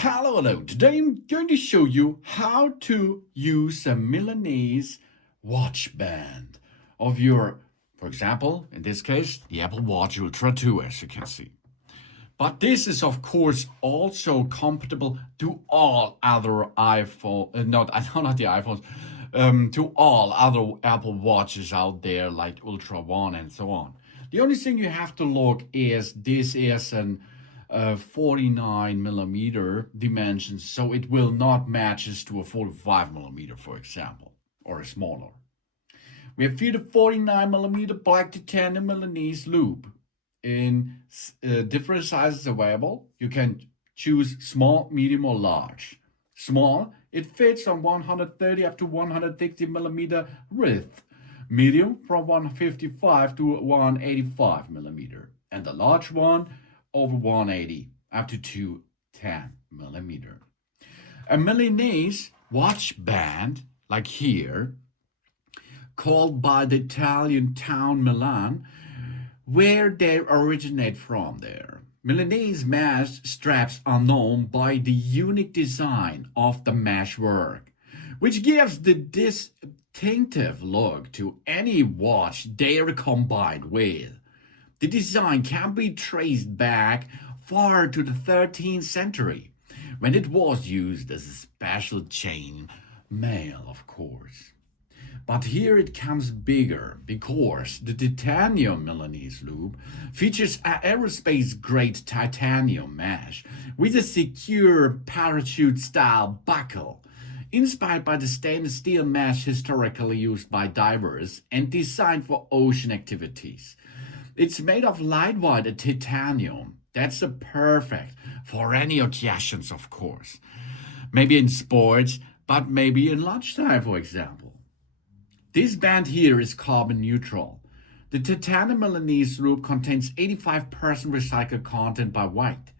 Hello. Today I'm going to show you how to use a Milanese watch band of your, for example, in this case, the Apple Watch Ultra 2, as you can see. But this is, of course, also compatible to all other not the iPhones, to all other Apple Watches out there like Ultra 1 and so on. The only thing you have to look is this is an 49 millimeter dimensions, so it will not matches to a 45 millimeter, for example, or a smaller. We have here the 49 millimeter Black Titanium Milanese Loop in different sizes available. You can choose small, medium, or large. Small, it fits on 130 up to 160 millimeter width. Medium, from 155 to 185 millimeter. And the large one, over 180 up to 210 millimeter. A Milanese watch band, like here, called by the Italian town Milan, where they originate from there. Milanese mesh straps are known by the unique design of the meshwork, which gives the distinctive look to any watch they are combined with. The design can be traced back far to the 13th century, when it was used as a special chain mail, of course. But here it comes bigger, because the Titanium Milanese Loop features an aerospace-grade titanium mesh with a secure parachute-style buckle, inspired by the stainless steel mesh historically used by divers and designed for ocean activities. It's made of lightweight titanium. That's perfect for any occasions, of course. Maybe in sports, but maybe in lunchtime, for example. This band here is carbon neutral. The Titanium Milanese Loop contains 85% recycled content by weight,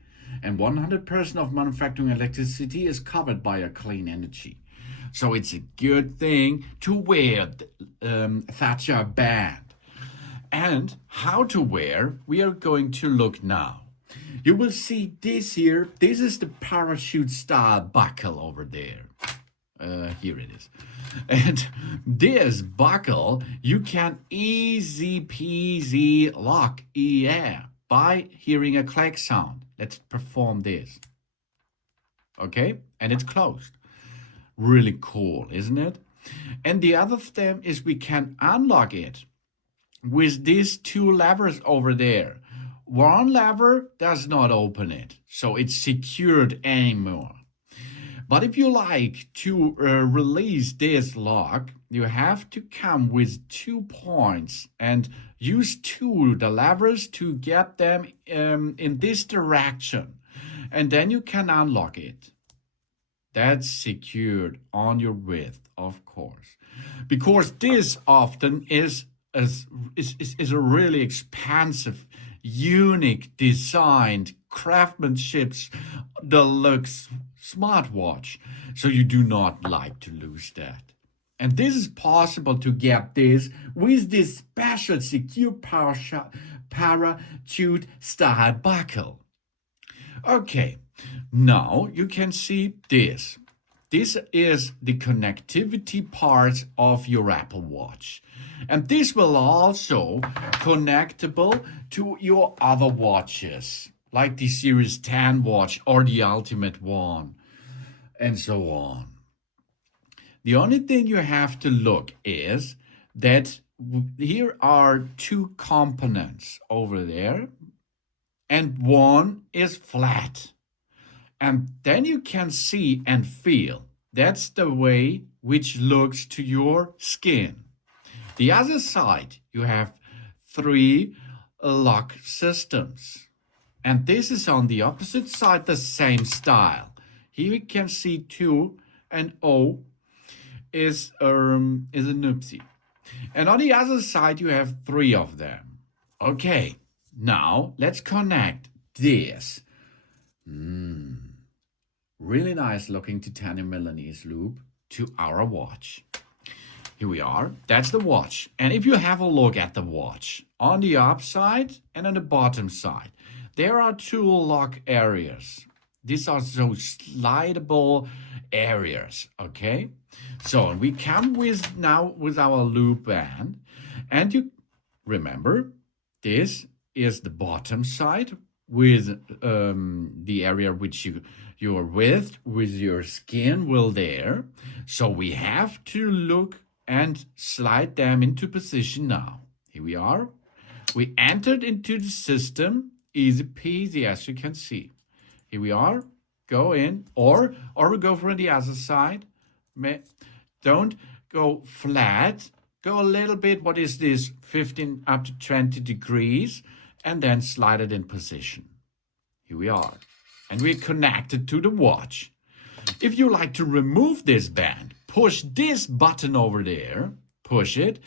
and 100% of manufacturing electricity is covered by a clean energy. So it's a good thing to wear such a band. And how to wear, we are going to look now. You will see this here. This is the parachute style buckle over there. Here it is. And this buckle, you can easy peasy lock by hearing a click sound. Let's perform this. Okay, and it's closed. Really cool, isn't it? And the other thing is we can unlock it with these two levers over there. One lever does not open it, so it's secured anymore. But if you like to release this lock, you have to come with 2 points and use the levers to get them in this direction. And then you can unlock it. That's secured on your wrist, of course. Because this often is a really expensive, unique, designed, craftsmanship, deluxe smartwatch. So you do not like to lose that. And this is possible to get this with this special secure parachute style buckle. Okay, now you can see this. This is the connectivity part of your Apple Watch. And this will also connectable to your other watches, like the Series 10 watch or the Ultimate one, and so on. The only thing you have to look is that here are 2 components over there, and one is flat. And then you can see and feel. That's the way which looks to your skin. The other side, you have 3 lock systems. And this is on the opposite side, the same style. Here you can see 2, and O is a nupsi. And on the other side, you have 3 of them. Okay, now let's connect this. Really nice looking titanium Milanese loop to our watch. Here we are. That's the watch. And if you have a look at the watch, on the upside and on the bottom side, there are 2 lock areas. These are so slidable areas, okay? So we come with now with our loop band, and you remember this is the bottom side with the area which you're with your skin will there. So we have to look and slide them into position now. Here we are. We entered into the system, easy peasy, as you can see. Here we are, go in, or we go from the other side. Don't go flat, go a little bit, what is this, 15 up to 20 degrees, and then slide it in position. Here we are, and we're connected to the watch. If you like to remove this band, push this button over there, push it,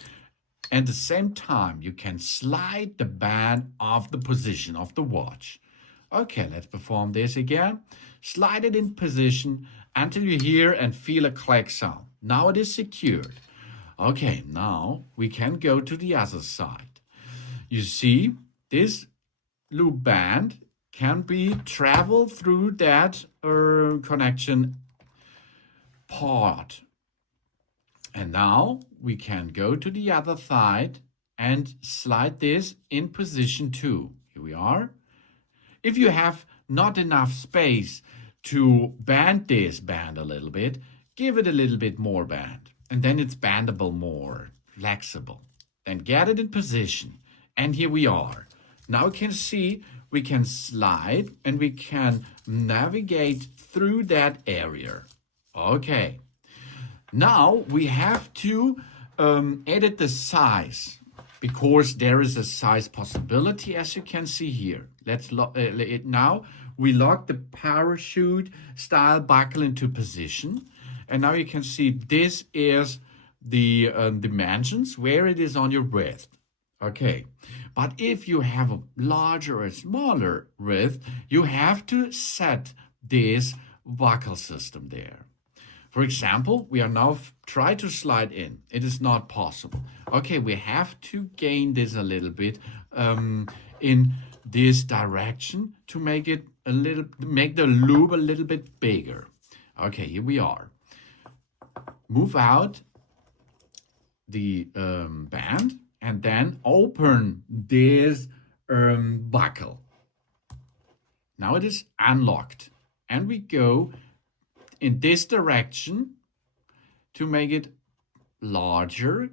and at the same time, you can slide the band off the position of the watch. Okay, let's perform this again. Slide it in position until you hear and feel a click sound. Now it is secured. Okay, now we can go to the other side. You see, this loop band can be traveled through that connection part. And now we can go to the other side and slide this in position too. Here we are. If you have not enough space to bend this band a little bit, give it a little bit more band. And then it's bendable more, flexible. Then get it in position. And here we are. Now you can see we can slide and we can navigate through that area. Okay. Now we have to edit the size because there is a size possibility, as you can see here. Let's now we lock the parachute style buckle into position, and now you can see this is the dimensions where it is on your wrist. Okay, but if you have a larger or smaller wrist, you have to set this buckle system there. For example, we are now try to slide in. It is not possible. Okay, we have to gain this a little bit in this direction to make it make the loop a little bit bigger. Okay, here we are. Move out the band and then open this buckle. Now it is unlocked, and we go in this direction to make it larger,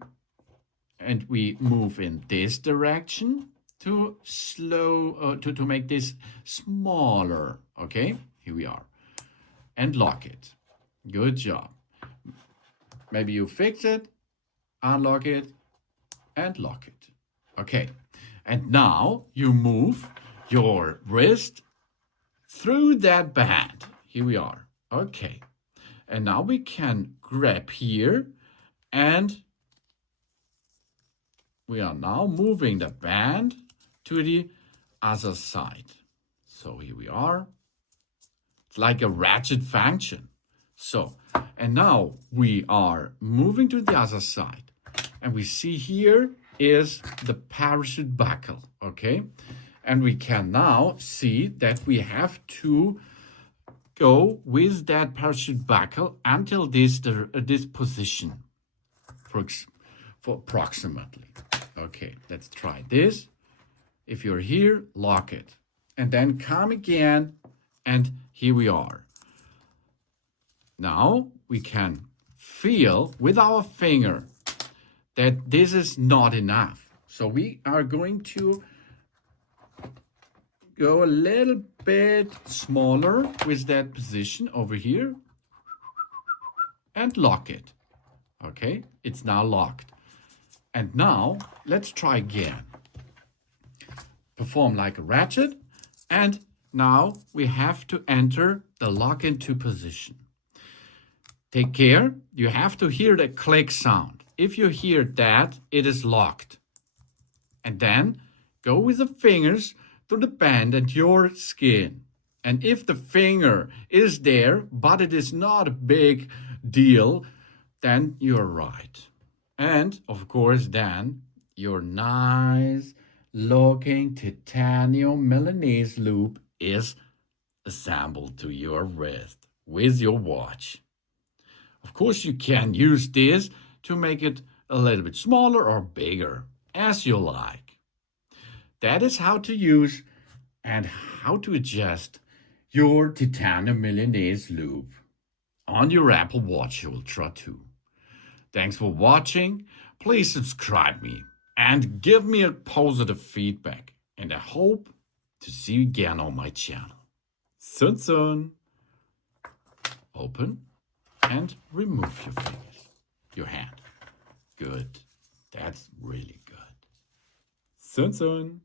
and we move in this direction to to make this smaller. Okay, here we are, and lock it. Good job. Maybe you fix it, unlock it, and lock it. Okay, and now you move your wrist through that band. Here we are. Okay, and now we can grab here, and we are now moving the band to the other side. So here we are. It's like a ratchet function. So, and now we are moving to the other side, and we see here is the parachute buckle, okay? And we can now see that we have to go with that parachute buckle until this position for approximately. Okay, let's try this. If you're here, lock it. And then come again, and here we are. Now we can feel with our finger that this is not enough. So we are going to go a little bit smaller with that position over here and lock it. Okay, it's now locked. And now let's try again. Perform like a ratchet, and now we have to enter the lock into position. Take care, you have to hear the click sound. If you hear that, it is locked. And then go with the fingers to the band and your skin. And if the finger is there, but it is not a big deal, then you're right. And of course, then your nice looking titanium Milanese loop is assembled to your wrist with your watch. Of course, you can use this to make it a little bit smaller or bigger, as you like. That is how to use and how to adjust your Titanium Milanese Loop on your Apple Watch Ultra 2. Thanks for watching. Please subscribe me and give me a positive feedback. And I hope to see you again on my channel. Soon. Open and remove your fingers, your hand. Good. That's really good. Soon.